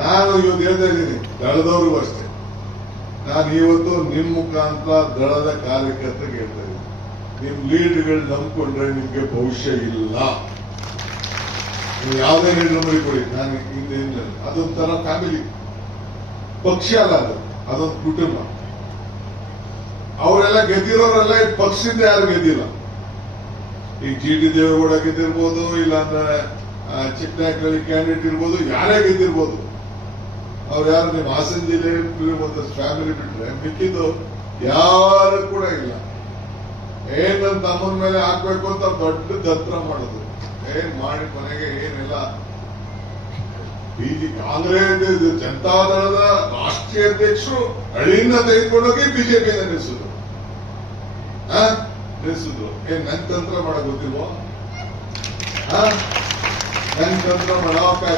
ನಾನು ಇವತ್ತು ಹೇಳ್ತಾ ಇದ್ದೀನಿ, ದಳದವ್ರಿಗೂ ಅಷ್ಟೇ. ನಾನು ಇವತ್ತು ನಿಮ್ ಮುಖಾಂತರ ದಳದ ಕಾರ್ಯಕರ್ತರಿಗೆ ಹೇಳ್ತಾ ಇದ್ದೀನಿ, ನಿಮ್ ಲೀಡ್ಗಳು ನಂಬ್ಕೊಂಡ್ರೆ ನಿಮ್ಗೆ ಭವಿಷ್ಯ ಇಲ್ಲ. ನೀವು ಯಾವುದೇ ಲೀಡರ್ ಮರಿ ಕೊಡಿ, ನಾನು ಹಿಂದೆ ಅದೊಂಥರ ಫ್ಯಾಮಿಲಿ, ಪಕ್ಷ ಅಲ್ಲ ಅದು, ಅದೊಂದು ಕುಟುಂಬ. ಅವರೆಲ್ಲ ಗೆದ್ದಿರೋರೆಲ್ಲ ಪಕ್ಷದಿಂದ ಯಾರು ಗೆದ್ದಿಲ್ಲ. ಈಗ GT ದೇವೇಗೌಡ ಗೆದ್ದಿರ್ಬೋದು, ಇಲ್ಲಾಂದ್ರೆ ಚಿಕ್ಕನಾಯಕನಹಳ್ಳಿ ಕ್ಯಾಂಡಿಡೇಟ್ ಇರ್ಬೋದು, ಯಾರೇ ಗೆದ್ದಿರ್ಬೋದು. ಅವ್ರು ಯಾರು ನಿಮ್ಮ ಹಾಸನ ಜಿಲ್ಲೆ ಒಂದು ಫ್ಯಾಮಿಲಿ ಬಿಟ್ರೆ ಮಿಕ್ಕಿದ್ದು ಯಾರು ಕೂಡ ಇಲ್ಲ. ಏನ್ ನನ್ನ ತಮ್ಮನ ಮೇಲೆ ಹಾಕ್ಬೇಕು ಅಂತ ದೊಡ್ಡ ತಂತ್ರ ಮಾಡೋದು, ಏನ್ ಮಾಡಿ ಮನೆಗೆ ಏನಿಲ್ಲ. ಕಾಂಗ್ರೆಸ್ ಜನತಾದಳದ ರಾಷ್ಟ್ರೀಯ ಅಧ್ಯಕ್ಷರು ಹಳ್ಳಿಯಿಂದ ತೆಗೆದುಕೊಂಡೋಗಿ ಬಿಜೆಪಿ ನಿಲ್ಲಿಸಿದ್ರು. ಏನ್ ನನ್ ತಂತ್ರ ಮಾಡಕ್ ಗೊತ್ತಿಲ್ವೋ? ನನ್ ತಂತ್ರ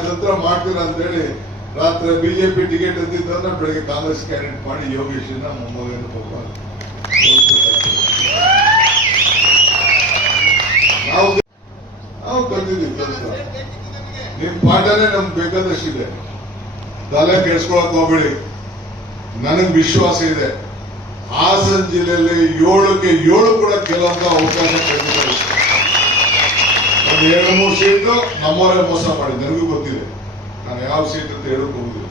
ತಂತ್ರ ಮಾಡ್ತೀರಾ ಅಂತ ಹೇಳಿ ರಾತ್ರಿ ಬಿಜೆಪಿ ಟಿಕೆಟ್ ಅಂತಿದ್ದನ್ನ ಬೆಳಗ್ಗೆ ಕಾಂಗ್ರೆಸ್ ಕ್ಯಾಂಡಿಡೇಟ್ ಮಾಡಿ ಯೋಗೇಶನ್ನ ಮೊಮ್ಮಗನ ನಾವು ಬಂದಿದ್ದೀವಿ ತಂತ್ರ. ನಿಮ್ ಪಾಠನೇ ನಮ್ಗೆ ಬೇಕಾದಷ್ಟಿದೆ, ತಲೆ ಕೆಡ್ಸ್ಕೊಳಕ್ ಹೋಗ್ಬೇಡಿ. ನನಗ್ ವಿಶ್ವಾಸ ಇದೆ, ಹಾಸನ ಜಿಲ್ಲೆಯಲ್ಲಿ 7ಕ್ಕೆ 7 ಕೂಡ ಕೆಲವೊಂದು ಅವಕಾಶ ಕೊಟ್ಟಿದ್ದಾರೆ. ಒಂದು 2-3 ಸೀಟು ನಮ್ಮವರೇ ಮೋಸ ಮಾಡಿ, ನನಗೂ ಗೊತ್ತಿದೆ. ನಾನು ಯಾವ ಸೀಟ್ ಅಂತ ಹೇಳಕ್ ಹೋಗುದಿಲ್ಲ.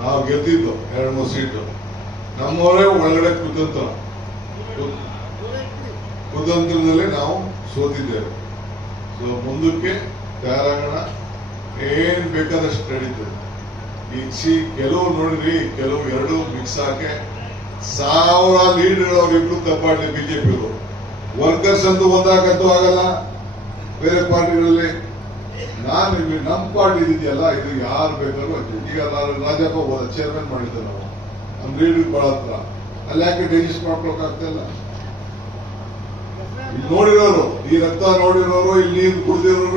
ನಾವು ಗೆದ್ದಿದ್ದು 2-3 ಸೀಟು ನಮ್ಮವರೇ ಒಳಗಡೆ ಕುತಂತ್ರದಲ್ಲಿ ನಾವು ಸೋತಿದ್ದೇವೆ. ಸೊ ಮುಂದಕ್ಕೆ ತಯಾರಾಗೋಣ, ಏನ್ ಬೇಕಾದಷ್ಟು ನಡೀತದೆ. ಈಗ ಕೆಲವು ನೋಡಿದ್ರಿ, ಕೆಲವು 2 ಮಿಕ್ಸ್ ಹಾಕಿ 1000 ಲೀಡ್ಗಳು ಅವ್ರಿಬ್ರು ತಪ್ಪಾಡ್ಲಿ ಬಿಜೆಪಿಯವರು. ವರ್ಕರ್ಸ್ ಅಂತೂ ಒಂದಾಗಂತೂ ಆಗಲ್ಲ ಬೇರೆ ಪಾರ್ಟಿಗಳಲ್ಲಿ. ನಾನು ಇಲ್ಲಿ ನಮ್ಮ ಪಾರ್ಟಿ ಇದೆಯಲ್ಲ, ಇದು ಯಾರು ಬೇಕಾದ್ರೂ ಈಗ ರಾಜಪ್ಪ ಹೋದ ಚೇರ್ಮನ್ ಮಾಡಿದ್ದೆ ನಾವು, ನಮ್ಮ ಲೀಡರ್ ಬಹಳ ಹತ್ರ. ಅಲ್ಲಿ ಯಾಕೆ ರಿಜಿಸ್ಟರ್ ಮಾಡ್ಕೊಳಕ್ ಆಗ್ತಾ ಇಲ್ಲ? ಇಲ್ಲಿ ನೋಡಿರೋರು, ಈ ರಕ್ತ ನೋಡಿರೋರು, ಇಲ್ಲಿ ನೀರು ಕುಡಿದಿರೋರು